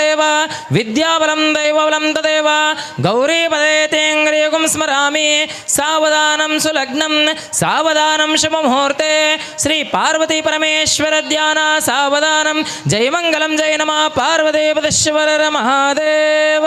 ದೇವ, ವಿದ್ಯಾಬಲಂ ದೈವಬಲಂ ತದೇವ, ಗೌರಿ ಪದೇತೇಂಗ್ರಿಯುಗುಂ ಸ್ಮರಾಮಿ, ಸಾವಧಾನಂ ಸುಲಗ್ನಂ, ಸಾವಧಾನಂ ಶುಭ ಮುಹೂರ್ತೆ ಶ್ರೀ ಪಾರ್ವತಿ ಪರಮೇಶ್ವರ ಧ್ಯಾನ, ಸಾವಧಾನಂ ಜಯಮಂಗಲಂ ಜಯ ನಮಃ ಪಾರ್ವದೇವದೇಶ್ವರರ ಮಹಾದೇವ.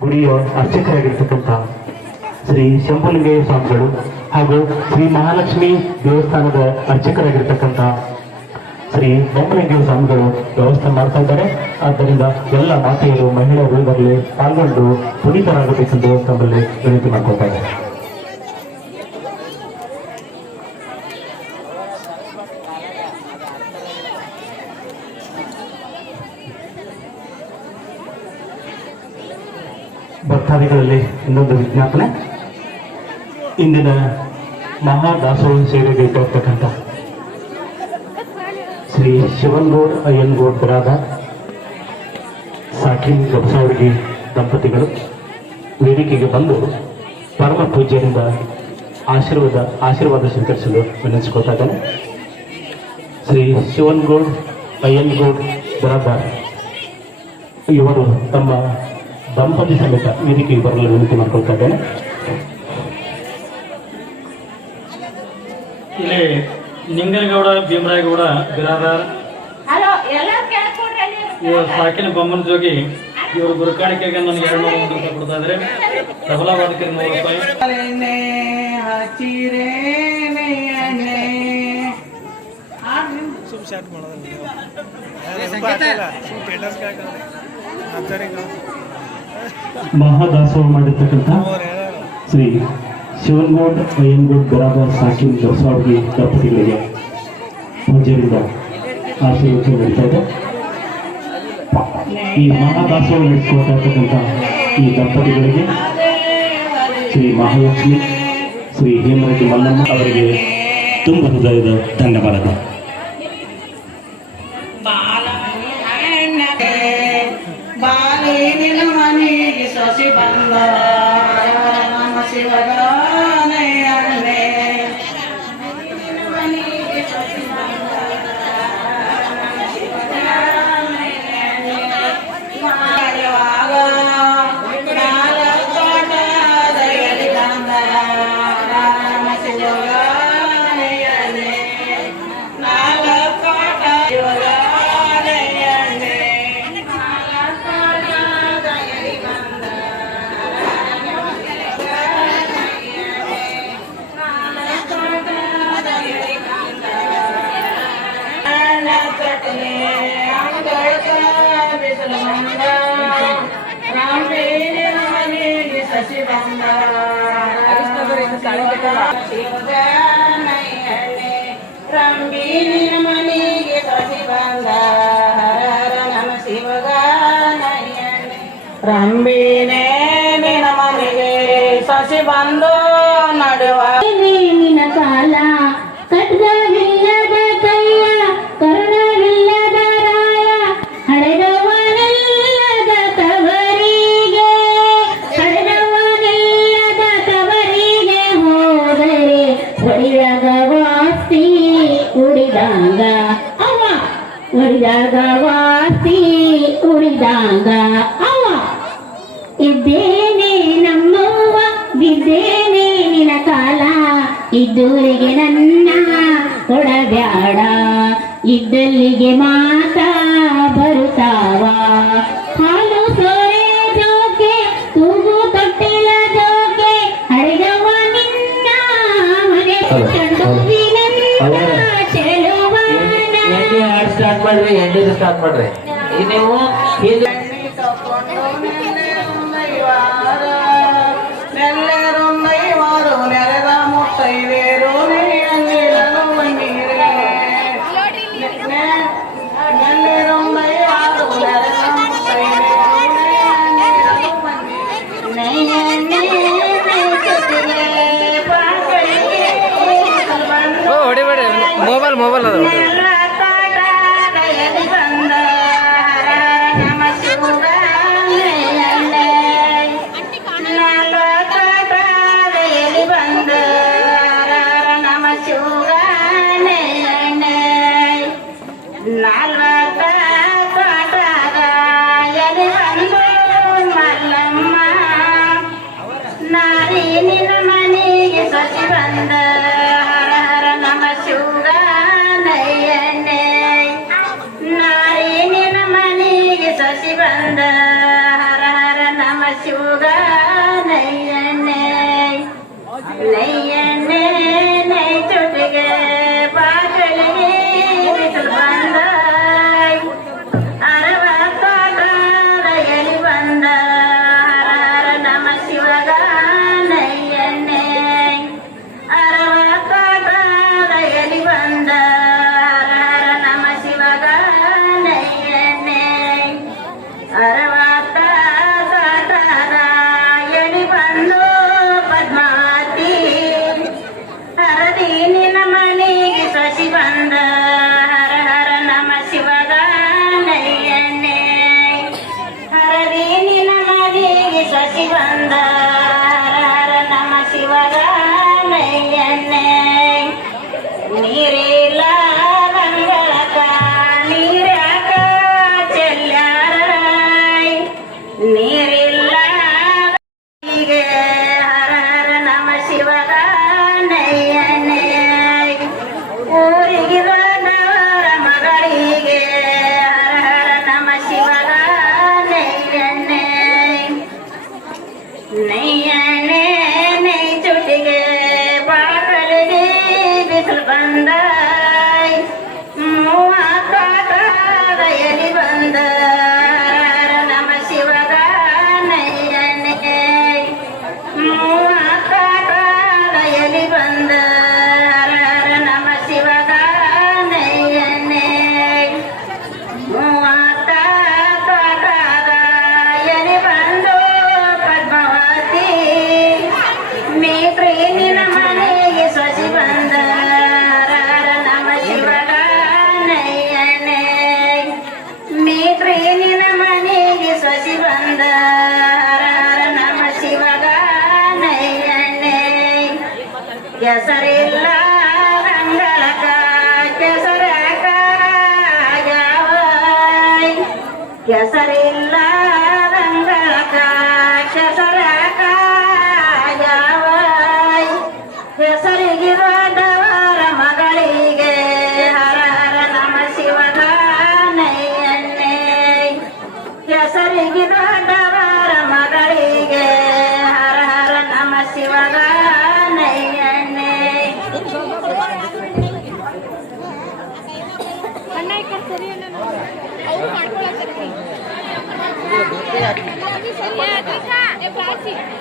ಗುರಿಯ ಅರ್ಚಕರಾಗಿರ್ತಕ್ಕಂಥ ಶ್ರೀ ಶಂಭುಲಿಂಗಯ್ಯ ಸ್ವಾಮಿಗಳು ಹಾಗೂ ಶ್ರೀ ಮಹಾಲಕ್ಷ್ಮಿ ದೇವಸ್ಥಾನದ ಅರ್ಚಕರಾಗಿರ್ತಕ್ಕಂಥ ಶ್ರೀ ಬೊಮ್ಮಲಿಂಗಯ್ಯ ಸ್ವಾಮಿಗಳು ವ್ಯವಸ್ಥೆ ಮಾಡ್ತಾ ಇದ್ದಾರೆ. ಆದ್ದರಿಂದ ಎಲ್ಲ ಮಾತೆಯರು, ಮಹಿಳೆಯರು ಇದರಲ್ಲಿ ಪಾಲ್ಗೊಂಡು ಪುನೀತರಾಗಬೇಕೆಂದು ತಮ್ಮಲ್ಲಿ ವಿನಂತಿ ಮಾಡ್ಕೊಳ್ತಾ ಇದ್ದಾರೆ. ಭಕ್ತಾದಿಗಳಲ್ಲಿ ಇನ್ನೊಂದು ವಿಜ್ಞಾಪನೆ. ಇಂದಿನ ಮಹಾದಾಸೋಹ ಸೇವೆಗೆ ಬೇಕಾಗ್ತಕ್ಕಂಥ ಶ್ರೀ ಶಿವನ್ಗೌಡ್ ಅಯ್ಯನ್ಗೌಡ್ ಬರಾದ ಸಾಕಿನ್ ಗಬ್ಸಾವರ್ಗಿ ದಂಪತಿಗಳು ವೇದಿಕೆಗೆ ಬಂದು ಪರಮ ಪೂಜ್ಯರಿಂದ ಆಶೀರ್ವಾದ ಆಶೀರ್ವಾದ ಸ್ವೀಕರಿಸಲು ವಿನಂತಿಸ್ಕೊಳ್ತಾ ಇದ್ದಾನೆ. ಶ್ರೀ ಶಿವನ್ಗೌಡ್ ಅಯ್ಯನ್ಗೌಡ್ ಬರಾದ ಇವರು ತಮ್ಮ ದಂಪತಿ ಸಮೇತ ವೇದಿಕೆಗೆ ಬರಲು ವಿನಂತಿ ಮಾಡ್ಕೊಳ್ತಾ ಇದ್ದೇನೆ. ಇಲ್ಲಿ ನಿಂಗನಗೌಡ ಭೀಮರಾಯಗೌಡ ಬಿರಾದಾರ್ ಇವರು ಸಾಕಿನ ಬೊಮ್ಮನ ಜೋಗಿ ಇವರು ಗುರುಕಾಣಿಕೆಗೆ ನನಗೆ ಎರಡು ನೂರು ಒಂದು ರೂಪಾಯಿ ಕೊಡ್ತಾ ಇದ್ದಾರೆ ಸಬಲವಾದಕ್ಕೆ ನೂರು ರೂಪಾಯಿ. ಮಹಾದಾಸೋಹ ಮಾಡಿರ್ತಕ್ಕಂಥ ಶ್ರೀ ಶಿವನ್ಗೌಡ್ ಅಯ್ಯನ್ಗೋಡ್ ಬರಾಬರ್ ಸಾಕಿನ್ ದೊಸವಾಡಿ ದಂಪತಿಗಳಿಗೆ ಪೂಜೆಯಿಂದ ಆಶೀರ್ವಚನೆ ನಡೀತಾ ಇದೆ ಈ ಮಹಾದಾಸೋಹ ನಡೆಸ್ಕೊಳ್ತಾ ಈ ದಂಪತಿಗಳಿಗೆ ಶ್ರೀ ಮಹಾಲಕ್ಷ್ಮಿ ಶ್ರೀ ಹೇಮರೆಡ್ಡಿ ಮಲ್ಲಮ್ಮ ಅವರಿಗೆ ತುಂಬ ಹೃದಯದ ಧನ್ಯವಾದಗಳು ಬಾಲಿನ ಮನೆಗೆ ಸಸಿ ಬಂದ ನಮ್ಮ ಸ್ಟಾರ್ಟ್ ಮಾಡ್ರಿ. ಈಗ ನೀವು ಹಿಂದೆ ಮೊಬೈಲ್ ಮೊಬೈಲ್ ಅದ. ra này này này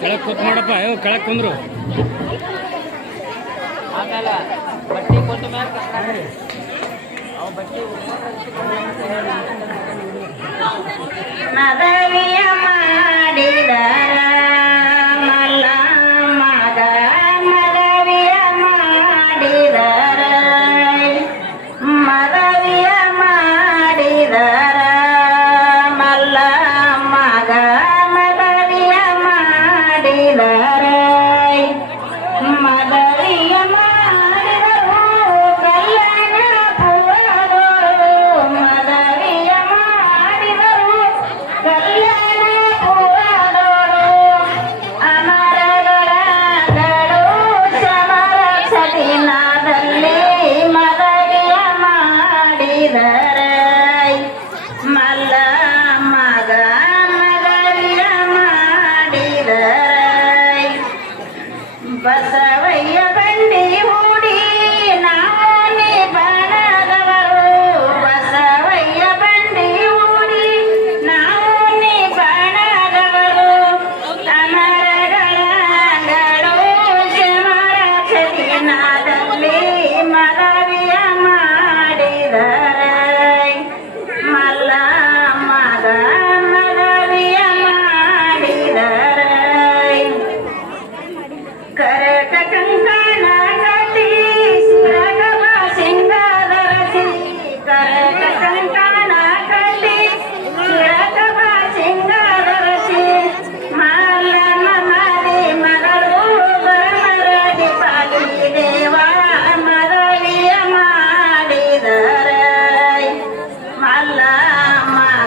ಕೆಳಕ್ಕೆ ಕೂತ್ ನೋಡಪ್ಪ ಮೇಲೆ ಕೆಳಕ್ಕೆ ಕುಂದ್ರು. ಆಮೇಲೆ ಬಟ್ಟೆ ಕೊಟ್ಟ ಮೇಲೆ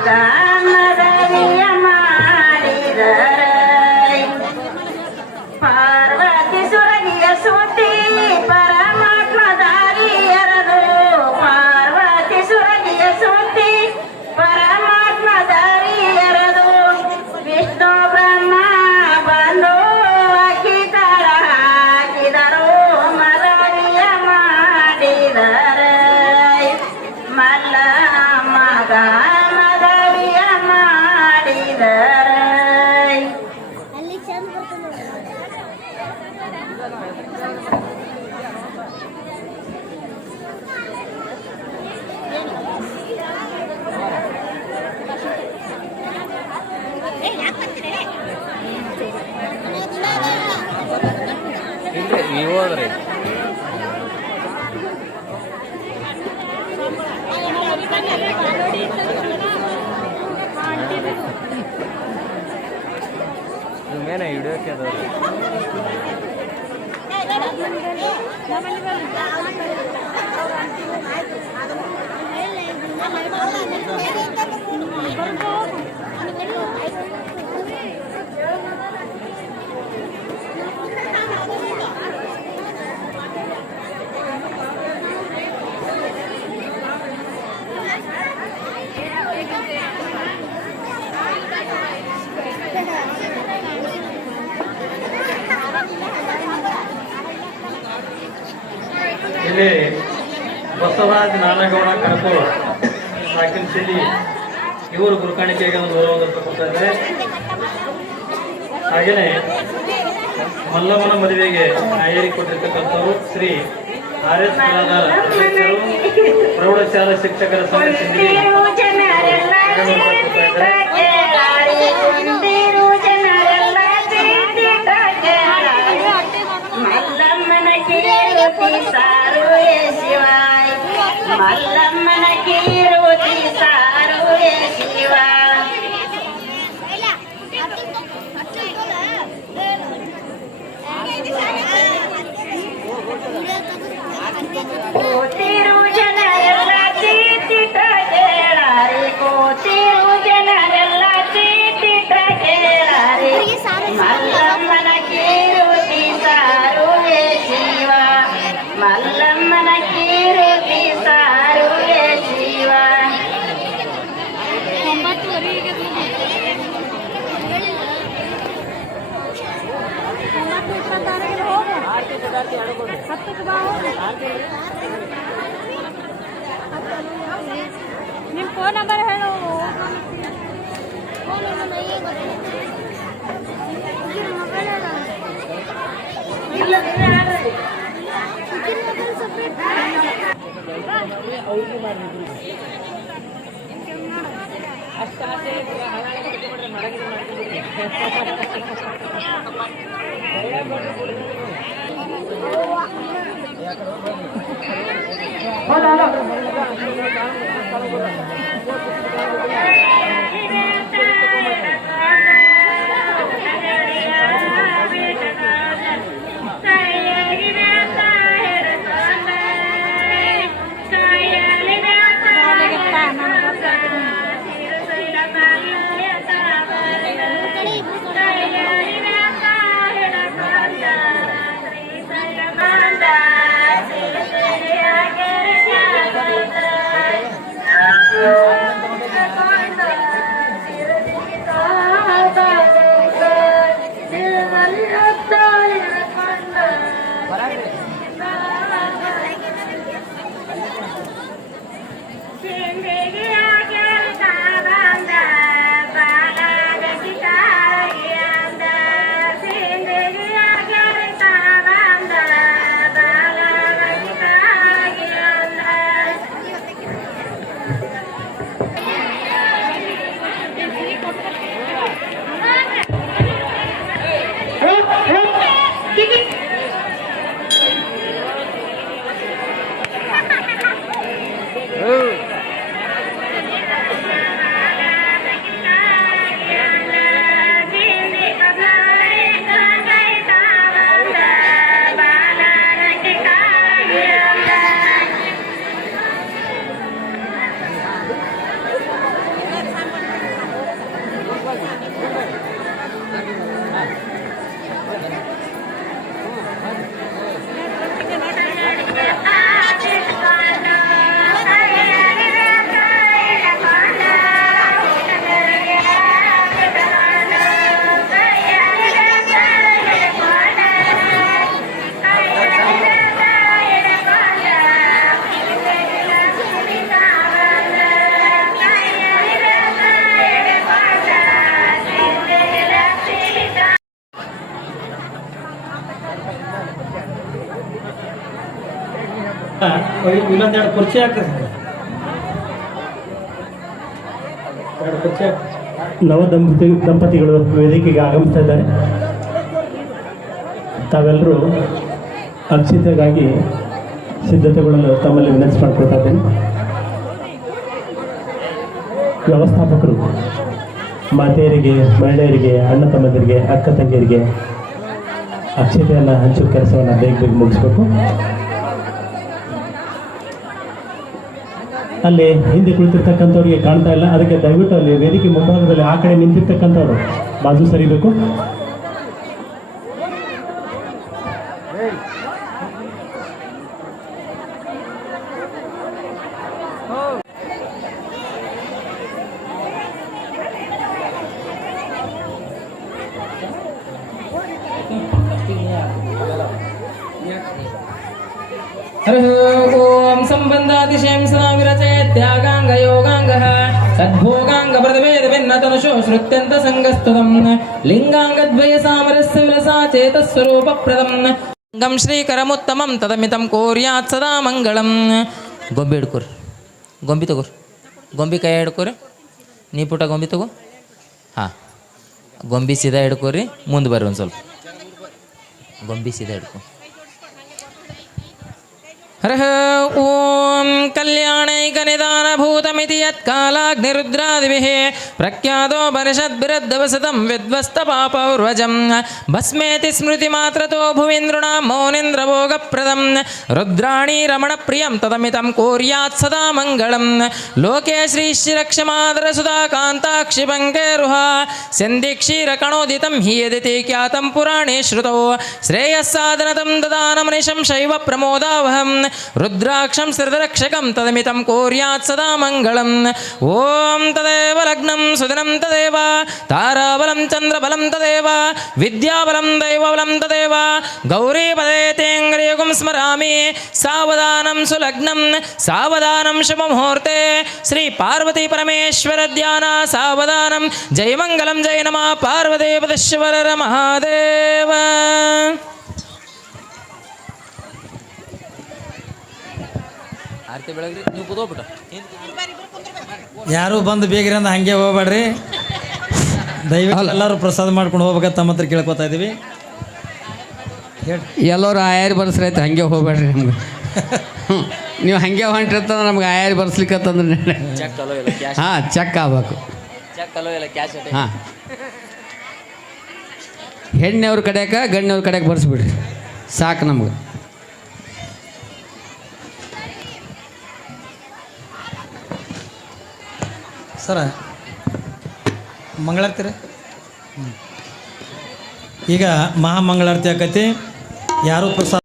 Saudade. ಇಲ್ರಿ ನೀವು ಹೋದ್ರಿ ಮೇನೆ ಹಿಡಿಯೋಕೆ ಅದ್ರಿ Naman naman. ದಾನಗೌಡ ಕರ್ಕೂರ್ ಸಾಕಿನ ಸಿಡಿ ಇವರು ಗುರುಕಾಣಿಕೆಗೆ ಒಂದು ಗೌರವ ಹಾಗೆಯೇ ಮಲ್ಲಮ್ಮನ ಮದುವೆಗೆ ಆಯೇರಿ ಕೊಟ್ಟಿರ್ತಕ್ಕಂಥವರು ಶ್ರೀ ಆರ್ ಎಸ್ ಪ್ರೌಢಶಾಲಾ ಶಿಕ್ಷಕರ ಸಂಘದಲ್ಲಿ మల్లమ్మన కీరు తీసారు శివా? ಫೋನ್ ನಂಬರ್ ಹೇಳು ಫೋನ್ ಮೊಬೈಲ್ ಇಲ್ಲ ನೀವೇ ಹೇಳ್ರಿ. Thank you. ಕುರ್ಚಿ ಹಾಕ್ರಿ. ಎರಡು ಕುರ್ಚಿ ನವ ದಂಪತಿ ದಂಪತಿಗಳು ವೇದಿಕೆಗೆ ಆಗಮಿಸ್ತಾ ಇದ್ದಾರೆ. ತಾವೆಲ್ಲರೂ ಅಕ್ಷತೆಗಾಗಿ ಸಿದ್ಧತೆಗಳನ್ನು ತಮ್ಮಲ್ಲಿ ವಿನಂತಿ ಮಾಡ್ಕೊಳ್ತಾ ಇದ್ದೇನೆ. ವ್ಯವಸ್ಥಾಪಕರು, ಮಾತೆಯರಿಗೆ, ಮಹಿಳೆಯರಿಗೆ, ಅಣ್ಣ ತಮ್ಮಂದಿರಿಗೆ, ಅಕ್ಕ ತಂಗಿಯರಿಗೆ ಅಕ್ಷತೆಯನ್ನು ಹಂಚೋ ಕೆಲಸವನ್ನು ಬೇಗ ಬೇಗ ಮುಗಿಸ್ಬೇಕು. ಅಲ್ಲಿ ಹಿಂದೆ ಕುಳಿತಿರ್ತಕ್ಕಂಥವ್ರಿಗೆ ಕಾಣ್ತಾ ಇಲ್ಲ. ಅದಕ್ಕೆ ದಯವಿಟ್ಟು ಅಲ್ಲಿ ವೇದಿಕೆ ಮುಂಭಾಗದಲ್ಲಿ ಆ ಕಡೆ ನಿಂತಿರ್ತಕ್ಕಂಥವ್ರು. ಬಾಜು ಸರಿಬೇಕು. हरिः ತನುಷೋ ಶ್ರುತ್ಯಂತ ಸಂಗಸ್ತದಂ. ಲಿಂಗಾಂಗದ್ವಯ ಸಾಮರಸ್ಯ ವಿಲಸಾ ಚೇತಸ್ವರೂಪ ಪ್ರದಂ ಗಂ ಶ್ರೀಕರಮುತ್ತಮಂ ತದಮಿತಂ ಕೋರ್ಯಾತ್ ಸದಾ ಮಂಗಳಂ. ಗೊಂಬೆ ಹಿಡ್ಕೋರಿ. ಗೊಂಬಿ ತಗೋರಿ. ಗೊಂಬಿ ಕೈ ಹಿಡ್ಕೋರಿ. ನೀ ಪುಟ ಗೊಂಬಿ ತಗೋ. ಹಾಂ. ಗೊಂಬಿ ಸೀದಾ ಹಿಡ್ಕೋರಿ. ಮುಂದೆ ಬರ್ರಿ ಒಂದು ಸ್ವಲ್ಪ. ಗೊಂಬಿ ಸೀದಾ ಹಿಡ್ಕೊ. हरः ॐ कल्याणैकनिदानभूतमिति यत्कालाग्निरुद्रादिभिः प्रख्यातो परिषद्भिरद्दवसतं विध्वस्तपापौर्वजं भस्मेति स्मृतिमात्रतो भुवीन्द्रुणां मौनीन्द्रभोगप्रदं रुद्राणी रमणप्रियं तदमितं कुर्यात् सदा मङ्गलं लोके श्रीश्चिरक्षमादरसुधा कान्ताक्षिपङ्केरुहा सन्धिक्षीरकणोदितं हि यदिति ख्यातं पुराणे श्रुतौ श्रेयस्साधनतं ददानमनिशं शैव प्रमोदावहं ருத்ராட்சம் சிறதரக்ஷகம் ததமிதம் கோரியாத் சதா மங்களம். ஓம் ததேவ லக்னம் சுதினம் ததேவ. தாராபலம் சந்திரபலம் ததேவ. வித்யாபலம் தெய்வபலம் ததேவ. கௌரி பதே தேங்கரேகும் ஸ்மராமி. சாவதானம் சுலக்னம் சாவதானம் சுபமுகூர்த்தே. ஸ்ரீ பார்வதி பரமேஸ்வர தியானா சாவதானம். ஜெயமங்கலம் ஜெய நம. பார்வதேவதஸ்வரர மகாதேவ. ಆರತಿ ಬೆಳಗ್ರಿ ನೀವು ಕುದೋಗ್ಬಿಟ್ಟು ಯಾರು ಬಂದು ಬೇಗ್ರಿ ಅಂದ್ರೆ ಹಂಗೆ ಹೋಗ್ಬೇಡ್ರಿ. ದಯವಿಟ್ಟು ಎಲ್ಲರೂ ಪ್ರಸಾದ ಮಾಡ್ಕೊಂಡು ಹೋಗ್ಬೇಕಂತ ತಮ್ಮ ಹತ್ರ ಕೇಳ್ಕೊತಾ ಇದೀವಿ. ಎಲ್ಲರೂ ಆಯಾರಿ ಬರ್ಸ್ರೈತೆ ಹಂಗೆ ಹೋಗ್ಬೇಡ್ರಿ ನಮ್ಗೆ. ನೀವು ಹಂಗೆ ಹೊಂಟಿರ್ತಂದ್ರೆ ನಮ್ಗೆ ಆಯಾರಿ ಬರ್ಸ್ಲಿಕ್ಕತ್ತಂದ್ರೆ ಚೆಕ್ ಅಲೋ ಇಲ್ಲ ಕ್ಯಾಶ್ ಹಾಂ ಚೆಕ್ ಆಗ್ಬೇಕು. ಚೆಕ್ ಅಲೋ ಇಲ್ಲ ಕ್ಯಾಶ್ ಹಾಂ. ಹೆಣ್ಣವ್ರ ಕಡೆಕ ಗಣ್ಣವ್ರ ಕಡೆಗೆ ಬರ್ಸ್ಬಿಡ್ರಿ. ಸಾಕು ನಮ್ಗೆ. ಸರ ಮಂಗಳಾರತಿ ರೀ. ಈಗ ಮಹಾಮಂಗಳಾರತಿ ಆಕತಿ ಯಾರೂ ಪ್ರಸಾದ